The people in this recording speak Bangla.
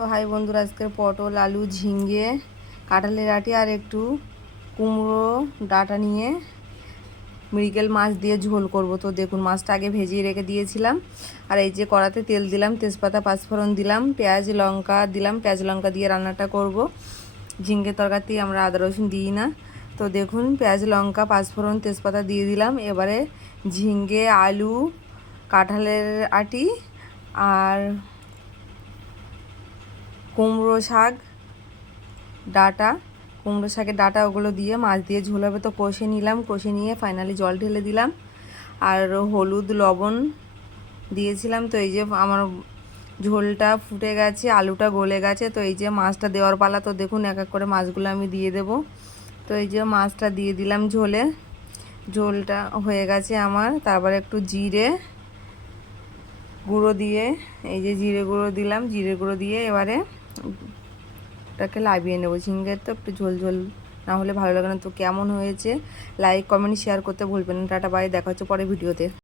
তো হাই বন্ধুরা, আজকের পটল, আলু, ঝিঙে, কাঁঠালের আটি আর একটু কুমড়ো ডাঁটা নিয়ে মৃগেল মাছ দিয়ে ঝোল করব। তো দেখুন, মাছটা আগে ভেজিয়ে রেখে দিয়েছিলাম। আর এই যে কড়াতে তেল দিলাম, তেজপাতা পাঁচফোড়ন দিলাম, পেঁয়াজ লঙ্কা দিলাম। পেঁয়াজ লঙ্কা দিয়ে রান্নাটা করব। ঝিঙে তরকারিতে আমরা আদা রসুন দিই না। তো দেখুন, পেঁয়াজ লঙ্কা পাঁচফোড়ন তেজপাতা দিয়ে দিলাম। এবারে ঝিঙে, আলু, কাঁঠালের আটি আর কুমড়ো শাক ডাঁটা, কুমড়ো শাকের ডাঁটা ওগুলো দিয়ে মাছ দিয়ে ঝোল হবে। তো কষে নিলাম, কষে নিয়ে ফাইনালি জল ঢেলে দিলাম আর হলুদ লবণ দিয়েছিলাম। তো এই যে আমার ঝোলটা ফুটে গেছে, আলুটা গলে গেছে। তো এই যে মাছটা দেওয়ার পালা। তো দেখুন, এক এক করে মাছগুলো আমি দিয়ে দেব। তো এই যে মাছটা দিয়ে দিলাম ঝোলে, ঝোলটা হয়ে গেছে আমার। তারপরে একটু জিরে গুঁড়ো দিয়ে, এই যে জিরে গুঁড়ো দিলাম, জিরে গুঁড়ো দিয়ে এবারে ওটাকে লাভিয়ে নেবো। ঝিঙ্গের তো একটু ঝোল ঝোল না হলে ভালো লাগে না। তো কেমন হয়েছে লাইক কমেন্ট শেয়ার করতে ভুলবেন না। টাটা বাই, দেখা হচ্ছে পরে ভিডিওতে।